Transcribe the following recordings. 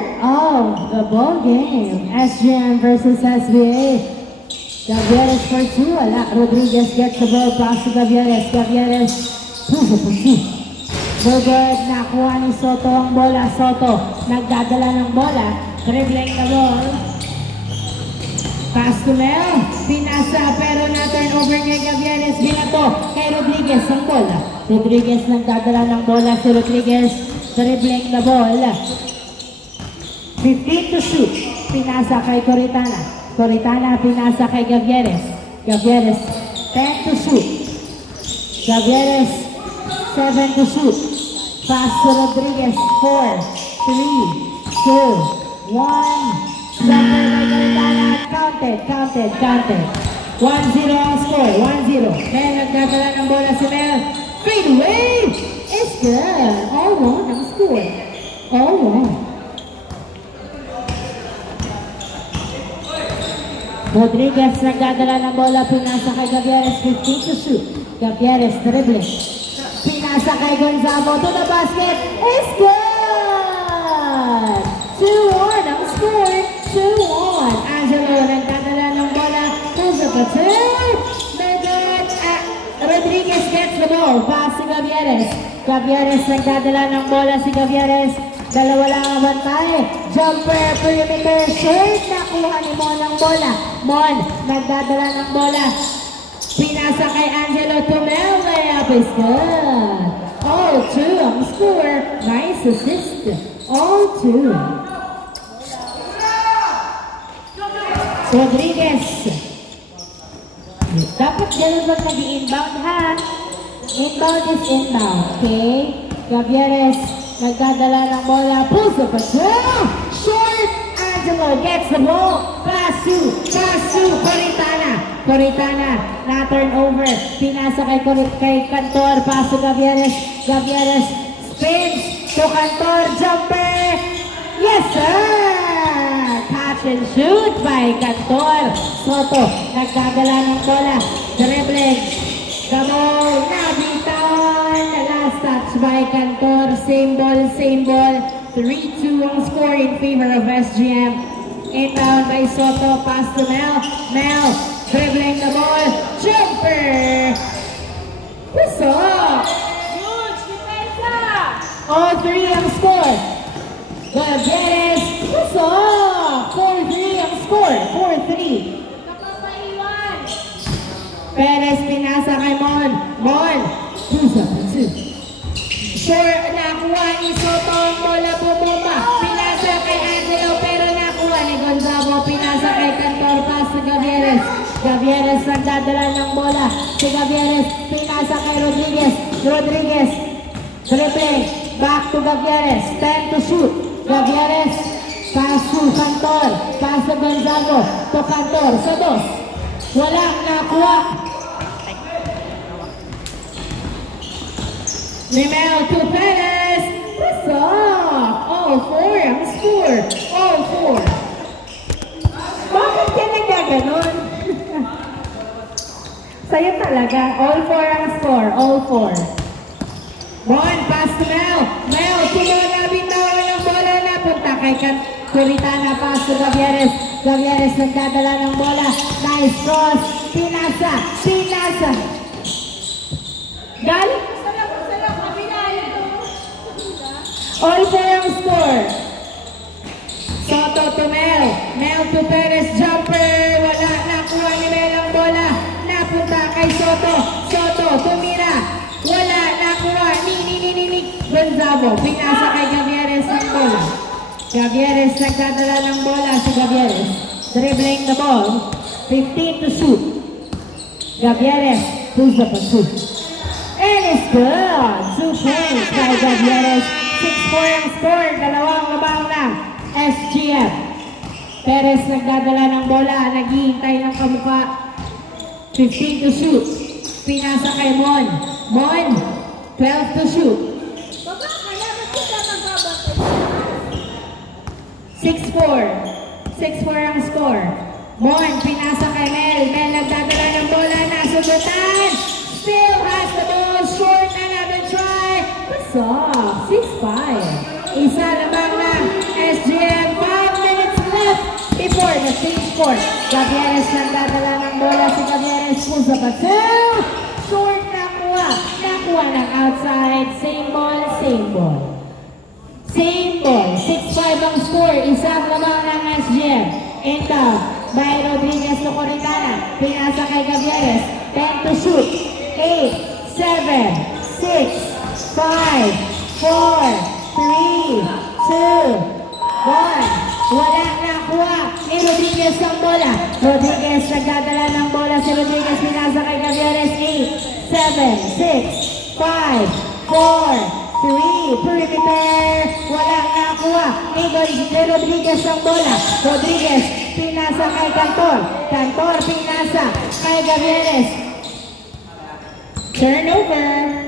start of the ball game. SGM versus SBA. Gavieres for 2. Wala. Rodriguez gets the ball. Pass to Gavieres. Gavieres. Puso for 2. Good. Nakuha ni Soto ang bola. Soto. Nagdadala ng bola. Dribbling the ball. Pass to Mel. Pinasa pero na-turn over kay Gavieres. Binato kay Rodriguez ang bola. Rodriguez nagdadala ng bola. Si Rodriguez dribbling the ball. 15 to shoot. Pinasa kay Coritana. Coritana pinasa kay Gavieres. Gavieres 10 to shoot. Gavieres 7 to shoot. Pass to Rodriguez. 4, 3, 2, 1. Jumper by Coritana. Counted. 1-0 ang score. 1-0. Mel nagdadala ng bola si Mel. Fade away. It's good. All one ang score. All one. Rodriguez nagdadala ng bola. Pinasa kay Gavieres. 15 to shoot. Gavieres dribbling. Pinasa kay Gonzalo to the basket. It's good! 2-1 ang score. 2-1. Angelo nagdadala ng bola. Puso pa 2. Megat. Rodriguez gets the ball. Pass si Gavieres. Gavieres nagdadala ng bola si Gavieres. Dalawa lang ang bantay. Jumper, perimeter, short. Nakuha ni Mon ang bola. Mon nagdadala ng bola. Pinasa kay Angelo Tomel. Layup is good. All 2 ang score. Nice assist. All 2. Rodriguez. Dapat ganun ba nag-inbound ha? Inbound is inbound. Okay? Gavieres nagdadala ng bola. Puso pa 2. Short. Angelo gets the ball. Pass to Coritana. Na-turn over. Pinasa kay Cantor. Pass to Gavieres. Gavieres spins to Cantor. Jumper. Yes, sir! Catch and shoot by Cantor. Soto. Nagdadala ng bola. Dribbling. Gamo. Nabitawan. Last touch by Cantor. Same ball. 3-2 ang score in favor of SGM. Inbound by Soto. Pass to Mel. Mel dribbling the ball. Jumper! What's up? Huge defensa! All 3 ang score. Gavieres. What's up? 4-3 ang score. 4-3. Napapaiwan! Perez pinasa kay Mon. Mon. Pusa. Sure, nakuha ni Soto ang bola, bumumba. Pinasa kay Angelo pero nakuha ni Gonzalo. Pinasa kay Cantor. Pass to Gavieres. Gavieres nagdadala ng bola. Si Gavieres pinasa kay Rodriguez. Rodriguez dribbling. Back to Gavieres. 10 to shoot. Gavieres pass to Cantor. Pass to Gonzalo. To Cantor. Sa 2. Wala nakuha. Nimel to Perez. What's up? All 4 ang score. All 4. Bakit ka nagaganon? Sa'yo talaga. All 4 ang score. All 4. Bon, pass to Mel. Mel, tumula bitawan ng bola na. Punta kay Coritana. Pass to Gavieres. Gavieres nagdadala ng bola. Nice cross. Pinasa. Galing. All 4 ang score. Soto to Mel. Mel to Perez. Jumper. Wala. Nakuha ni Mel ang bola. Napunta kay Soto. Soto. Tumira. Wala. Nakuha. Ni. Gonzalo. Pinasa kay Gavieres ang bola. Gavieres nagdadala ng bola si Gavieres. Dribbling the ball. 15 to shoot. Gavieres. Push up and shoot. And it's good. 2 points by Gavieres. 6-4 ang score. Dalawang labaw na. SGM. Perez nagdadala ng bola. Naghihintay ng kamukha. 15 to shoot. Pinasa kay Mon. Mon. 12 to shoot. Baba, kaya ba't sila magbabantay? 6-4. 6-4 ang score. Mon. Pinasa kay Mel. Mel nagdadala ng bola. Nasugutan. Still has the ball. Short. Another try. What's up? 6-5. Isa lamang na SGM. 5 minutes left before the change court. Gavieres nagdadala ng bola si Gavieres. Pusa pa 2. Short nakuha. Nakuha ng outside. Same ball, same ball. Same ball. 6-5 ang score. Isang lamang ng SGM. Inbound by Rodriguez to Coritana. Pinasa kay Gavieres. 10 to shoot. 8, 7, 6, 5, 4, 3, 2, 1. Wala nakuha ni Rodriguez ang bola. Rodriguez nagdadala ng bola. Si Rodriguez pinasa kay Gavieres. 8, 7, 6, 5, 4, 3. Perimeter. Wala nakuha ni Rodriguez ang bola. Rodriguez pinasa kay Cantor. Cantor pinasa kay Gavieres. Turnover.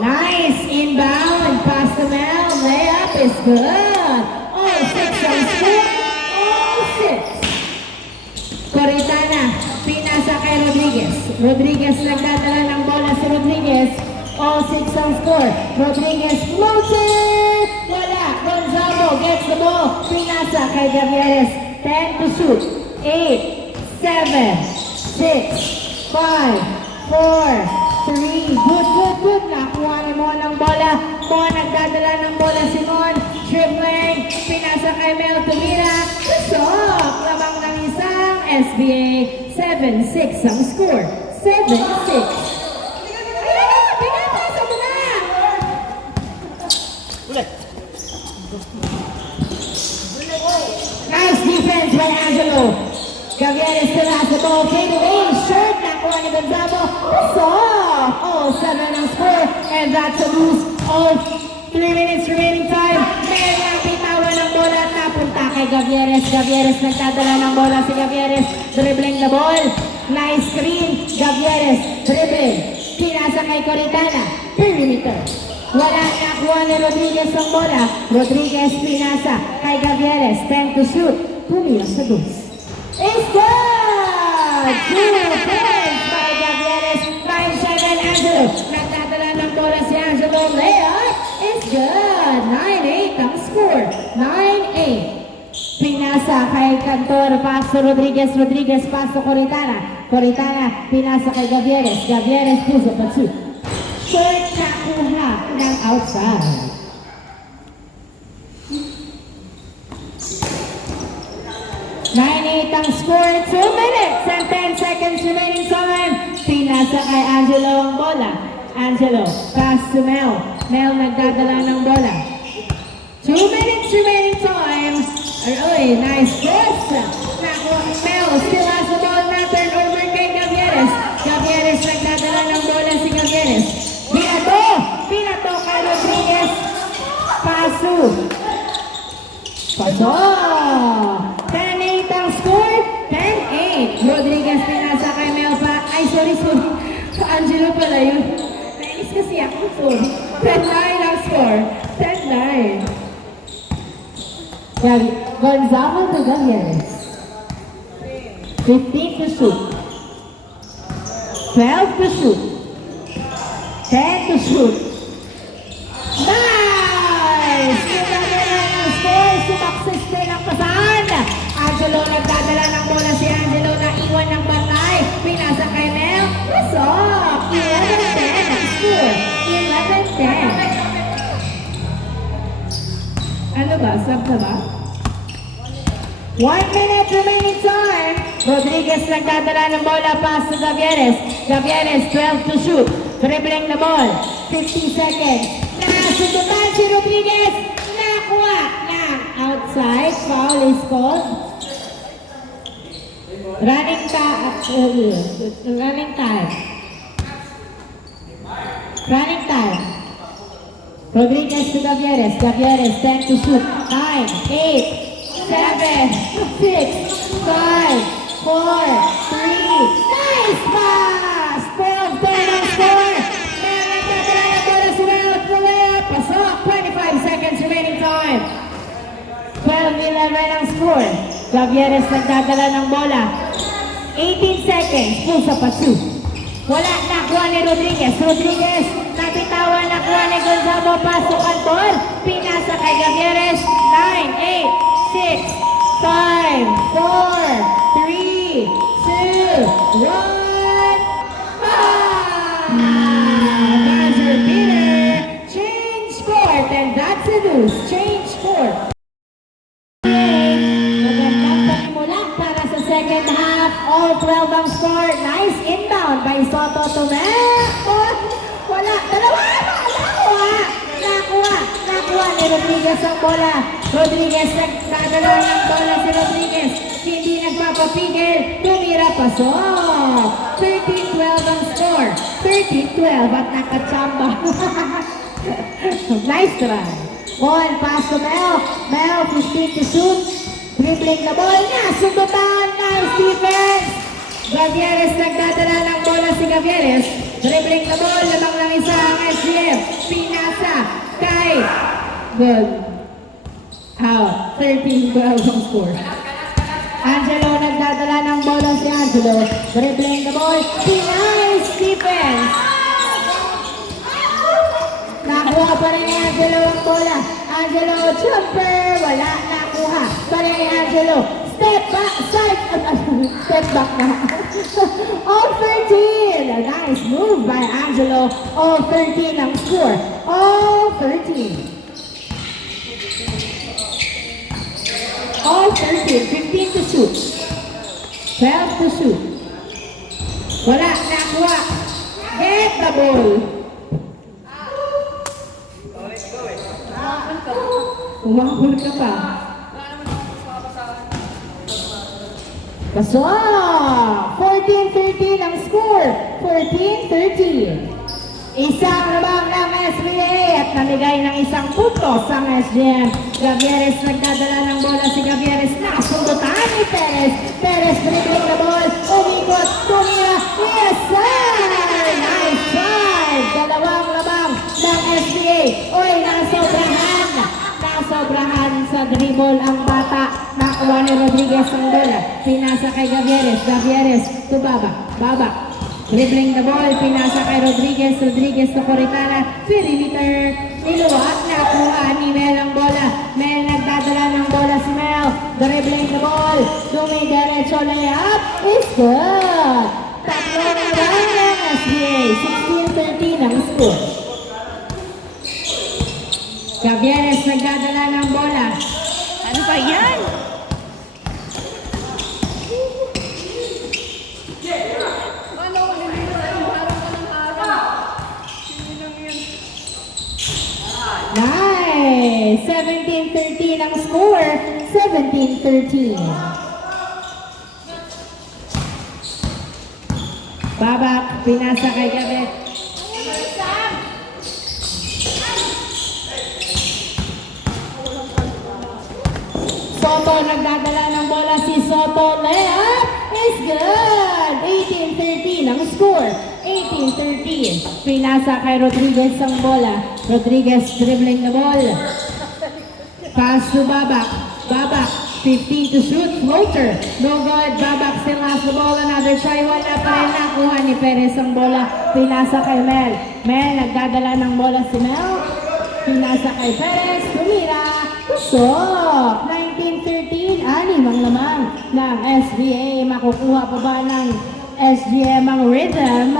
Nice inbound. Pass to Mel. Layup is good. All 6 ang score. All 6. Coritana. Pinasa kay Rodriguez. Rodriguez nagdadala ng bola si Rodriguez. All 6 ang score. Rodriguez floater. Wala. Gonzalo gets the ball. Pinasa kay Gavieres. 10 to shoot. 8, 7, 6, 5, 4, 3. Good. Nakuha ni Mon ng bola. Mon nagdadala ng bola si Mon. Dribbling. Pinasa kay Mel Tumira. Pasok. Lamang ng isang SBA. 7-6 ang score. 7-6. Pinapasa mo na! Nice defense by Angelo. Gavieres still has the ball. Fade away. Short. Nakuha ni Gonzalo. Pasok. All 7 ang score. And that's a lose. All 3 minutes remaining time. May napitawan ng bola at napunta kay Gavieres. Gavieres nagdadala ng bola si Gavieres. Dribbling the ball. Nice screen. Gavieres. Dribbling. Pinasa kay Coritana. Perimeter. Wala nakuha ni Rodriguez ang bola. Rodriguez pinasa kay Gavieres. 10 to shoot. Pumila sa dos. It's good! 2 points by Gavieres. 5-7 Angelo. Nagdadala ng bola si Angelo. Layup is good. 9-8 ang score. 9-8. Pinasa kay Cantor. Pass to Rodriguez. Rodriguez pass to Coritana. Coritana pinasa kay Gavieres. Gavieres puso pa 2. Short nakuha ng outside. 9-8 ang score. 2 minutes and 10 seconds remaining time. Pinasa kay Angelo ang bola. Angelo, pass to Mel. Mel nagdadala ng bola. 2 minutes remaining time. Uy, nice cross. Nakuha Mel. Still has the ball na turnover kay Gavieres. Gavieres nagdadala ng bola si Gavieres. Pinato kay Rodriguez. Paso. Paso. 10-8 ang score. 10-8. Rodriguez pinasa kay Mel pa. Ay, sorry. Angelo pala yun. Nainis kasi ako. Sorry. 10-9 ang score. 10-9. Gonzalo to Gavieres. 15 to shoot. 12 to shoot. 10 to shoot. Nice! Nagdadala ng score. Sumaksis din ang pasahan. Angelo nagdadala ng bola si Angelo na iwan ng batay. Pinasa kay Mel. Pasok! 11-10 ang score. 11-10. Ano ba? Sub na ba? 1 minute remaining time. Rodriguez nagdadala ng bola. Pass to Gavieres. Gavieres 12 to shoot. Dribbling the ball. 50 seconds. Nasututan si Rodriguez. Nakuha na outside. Foul is called. Running time. Running time. Rodriguez to Gavieres. Gavieres 10 to shoot. 9, 8, 7, 6, 5, 4, 3. Nice pass! 12-10 ang score. Mel nagdadala ng bola si Mel at layup. Pasok. 25 seconds remaining time. 12-11 ang score. Gavieres nagdadala ng bola. 18 seconds. Pusa pa 2. Wala nakuha ni Rodriguez. Rodriguez napitawan nakuha ni Gonzalo. Pasok ang ball. Pinasa kay Gavieres. short, and that's a deuce. Change court. Magandang panimula para sa second half. All 12 ang score. Nice inbound by Soto Tomeo. Wala. Dalawa. Nakuha ni Rodriguez ang bola. Rodriguez nagdadala ng bola si Rodriguez. Hindi nagpapapigil. Tumira pasok. 13-12 ang score. 13-12 at nakachamba. Nice try. Ball pass to Mel. Mel 15 to shoot. Dribbling the ball niya. Sundutan. Nice defense. Gavieres nagdadala ng bola si Gavieres. Dribbling the ball. Lamang lang isa ang SGM. Pinasa. Kay. Good. Out. 13-12 ang score. Angelo nagdadala ng bola si Angelo. Dribbling the ball. Nice defense. Nakuha pa rin ni Angelo ang bola. Angelo jumper. Wala. Nakuha pa rin ni Angelo. Step back. Side. Step back na. All 13. Nice move by Angelo. All 13 ang score. All 13. All 13, 15 to shoot. 12 to shoot. Wala, nakuha. Get the ball. Umahul ka pa. Pasok! 14-13 ang score. 14-13. Isang labang ng SBA at namigay ng isang puntos ang SGM. Gavieres nagdadala ng bola si Gavieres. Nasundutan ni Perez. Perez dribbling the ball. Umikot. Tumira. Yes, sir! Nice try! Dalawang labang ng SBA. Oy, nasobrahan sa dribble ang bata. Nakuha ni Rodriguez ang bola. Pinasa kay Gavieres. Gavieres to Babak. Dribbling the ball, pinasa kay Rodriguez. Rodriguez to Coritana. Perimeter. Niluwa. Nakuha ni Mel ang bola. Mel nagdadala ng bola si Mel. Dribbling the ball. Dumidiretso layup. It's good. Tatlo na lang ng SBA. 16-13 ang score. Gavieres nagdadala ng bola. Ano ba yan? Nice! 17-13 ang score. 17-13. Babak, pinasa kay Gabet. Soto nagdadala ng bola si Soto. Layup is good! 18-13 ang score. 18-13. Pinasa kay Rodriguez ang bola. Rodriguez dribbling the ball. Pass to Babak. Babak, 15 to shoot. Floater. No good. Babak still has the ball. Another try. Wala pa rin. Nakuha ni Perez ang bola. Pinasa kay Mel. Mel, nagdadala ng bola si Mel. Pinasa kay Perez. Tumira. Tusok. 19-13. Anim ang lamang ng SBA. Makukuha pa ba ng SGM ang rhythm?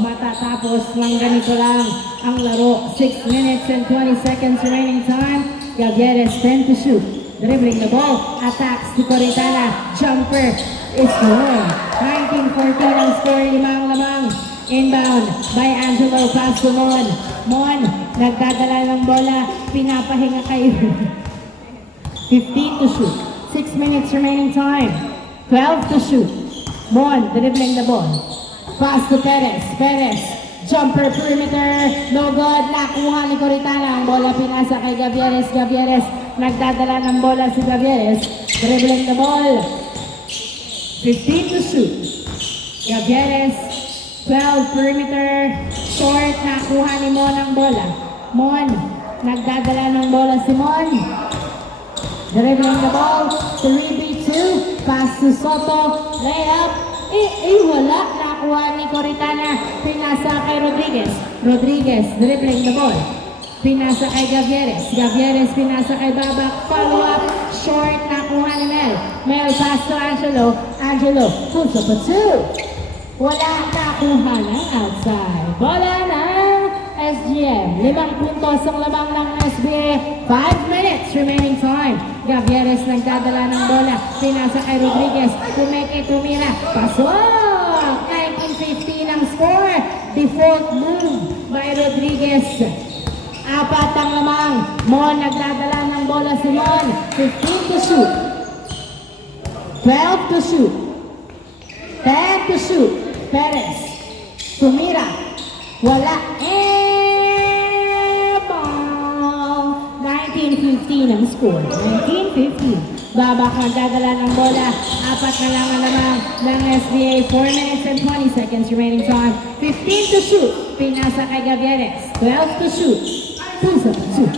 Matatapos ng ganito lang ang laro. 6 minutes and 20 seconds remaining time. Gavieres 10 to shoot. Dribbling the ball. Attacks to Coritana. Jumper is good. 19-14 ang score. 5 ang lamang. Inbound by Angelo. Pass to Mon. Mon, nagdadala ng bola. Pinapahinga kay 15 to shoot. 6 minutes remaining time. 12 to shoot. Mon, dribbling the ball. Pass to Perez. Perez. Jumper perimeter. No good. Nakuha ni Coritana. Ang bola pinasa kay Gavieres. Gavieres. Nagdadala ng bola si Gavieres. Dribbling the ball. 15 to shoot. Gavieres. 12 perimeter. Short. Nakuha ni Mon ang bola. Mon. Nagdadala ng bola si Mon. Dribbling the ball. 3v2. Pass to Soto. Layup. Wala. Nakuha ni Coritana. Pinasa kay Rodriguez. Rodriguez dribbling the ball. Pinasa kay Gavieres. Gavieres pinasa kay Babak. Follow up. Short. Nakuha ni Mel. Mel pass to Angelo. Angelo. Puts up a 2. Wala. Nakuha ng outside. Bola ng SG. SGM. 5 puntos ang lamang ng SBA. 5 minutes remaining time. Gavieres nagdadala ng bola. Pinasa kay Rodriguez. Tumeke, tumira. Pasok! 19-15 ang score. Default move by Rodriguez. 4 ang lamang. Mon nagdadala ng bola si Mon. 15 to shoot. 12 to shoot. 10 to shoot. Perez. Tumira. Wala. Ball. 19-15 ang score. 19-15. Babak nagdadala ng bola. 4 na lang ang lamang ng SBA. 4 minutes and 20 seconds remaining time. 15 to shoot. Pinasa kay Gavieres. 12 to shoot. 2 to shoot.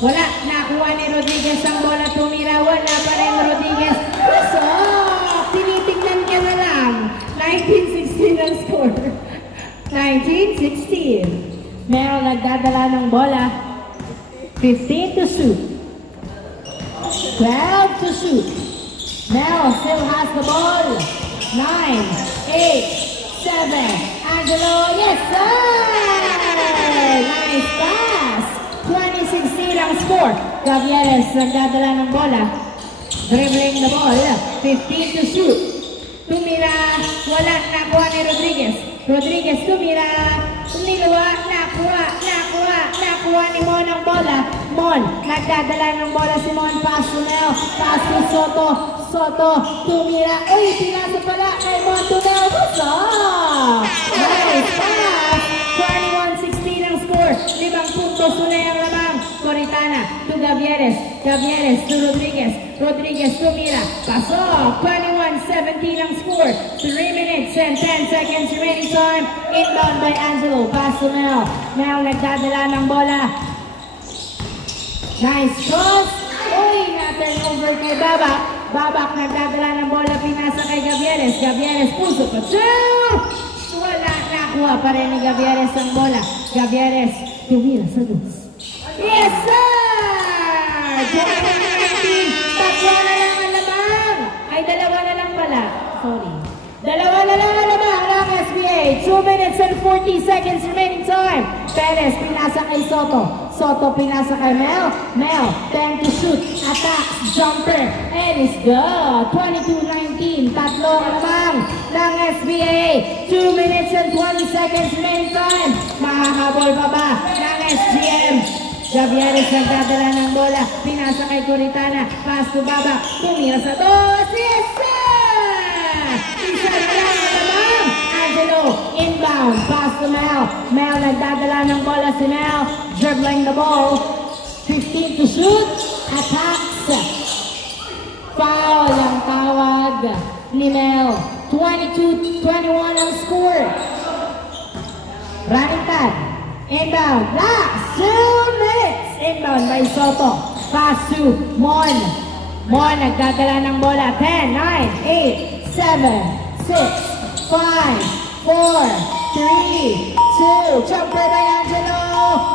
Wala. Nakuha ni Rodriguez ang bola. Tumira. Wala pa rin Rodriguez. Pasok! Tinitignan ka na lang. 19-16 ang score. 19-16. Meron nagdadala ng bola. 15 to shoot. 12 to shoot. Mel still has the ball. 9, 8, 7. Angelo, yes sir! Nice pass. 20-16 ang score. Gavieres nagdadala ng bola. Dribbling the ball. 15 to shoot. Tumira. Wala. Nakuha ni Rodriguez. Rodriguez tumira. Niluwa. Nakuha. Nakuha ni Mon ang bola. Mon. Nagdadala ng bola si Mon. Pass to Mel. Pass to Soto. Soto. Tumira. Uy, pinasa pala kay Mon to Mel. Nice pass. 21-16 ang score. 5 puntos na ang lamang. Coritana to Gavieres. Gavieres to Rodriguez. Rodriguez tumira. Pasok. 21-17 ang score. 3 minutes and 10 seconds remaining time. Inbound by Angelo. Pass to Mel. Mel nagdadala ng bola. Nice cross. Uy, na-turn over kay Babak. Babak nagdadala ng bola. Pinasa kay Gavieres. Gavieres puso pa. Wala. Nakuha pa rin ni Gavieres ang bola. Gavieres tumira sa dos. Yes, sir! 2019, tatlo na lang ang lamang. Ay, dalawa na lang pala. Sorry. Dalawa na lang ang lamang ng SBA. 2 minutes and 40 seconds remaining time. Perez, pinasa kay Soto. Soto, pinasa kay Mel. Mel, 10 to shoot. Attack, jumper, and it's good. 22-19, tatlo ang lamang ng SBA. 2 minutes and 20 seconds remaining time. Makakabol pa ba ng SGM? Gavieres nagdadala ng bola. Pinasa kay Coritana. Pass to Babak. Tumira sa dos. Yes, sir! Isa na lang ang lamang. Angelo, inbound. Pass to Mel. Mel nagdadala ng bola si Mel. Dribbling the ball. 15 to shoot. Attacks. Foul ang tawag ni Mel. 22-21 ang score. Running tag. Inbound. Last 2 minutes. Inbound by Soto. Pass to Mon. Mon nagdadala ng bola. 10, 9, 8, 7, 6, 5, 4, 3, 2. Jumper by Angelo.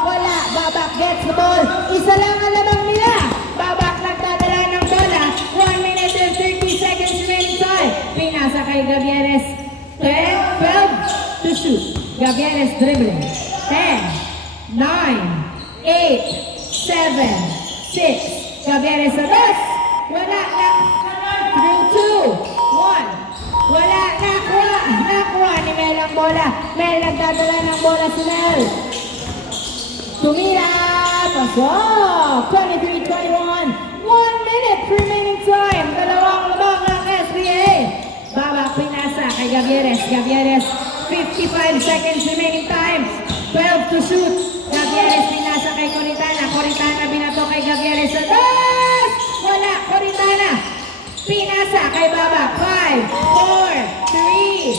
Wala. Babak gets the ball. Isa lang ang lamang nila. Babak nagdadala ng bola. 1 minute and 30 seconds remaining time. Pinasa kay Gavieres. 12 to shoot. Gavieres dribbling. 10, 9, 8, 7, 6. Gavieres sa dos. Wala na. Through 2, 1. Wala. Nakuha ni Mel ang bola. Mel nagdadala ng bola si Mel. Tumira. Pasok. 23-21. 1 minute remaining time. Dalawang lamang ng SBA. Babak pinasa kay Gavieres. Gavieres. 55 seconds remaining time. 12 to shoot. Gavieres pinasa kay Coritana. Coritana binato kay Gavieres sa dos. Wala. Coritana. Pinasa kay Babak. 5, 4, 3,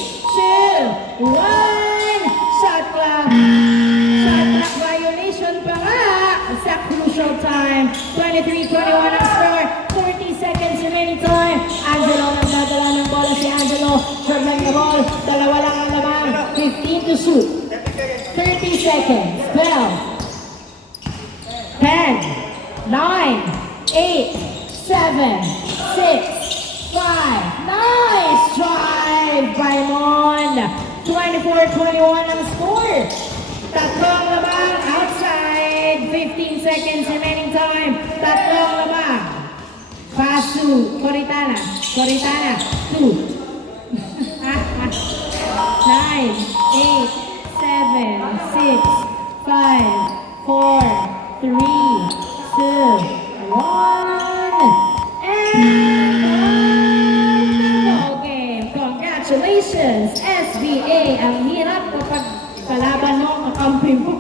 2, 1. Shot clock. Shot clock violation pa nga. Sa crucial time. 23-21 ang score. 40 seconds remaining time. Angelo nagdadala ng bola si Angelo. Dribbling the ball. Dalawa lang ang lamang. 15 to shoot. 30 seconds. 12, 10, 9, 8, 7, 6, 5. Nice drive by Mon. 24-21 ang score. Tatlong labang outside. 15 seconds remaining time. Tatlong labang. Pass to Coritana. Coritana. 2. 9, 8, 7, 6, 5, 4, 3, 2, 1. And game. Congratulations, SBA. Ang hirap kapag kalaban mo, kakampi mo.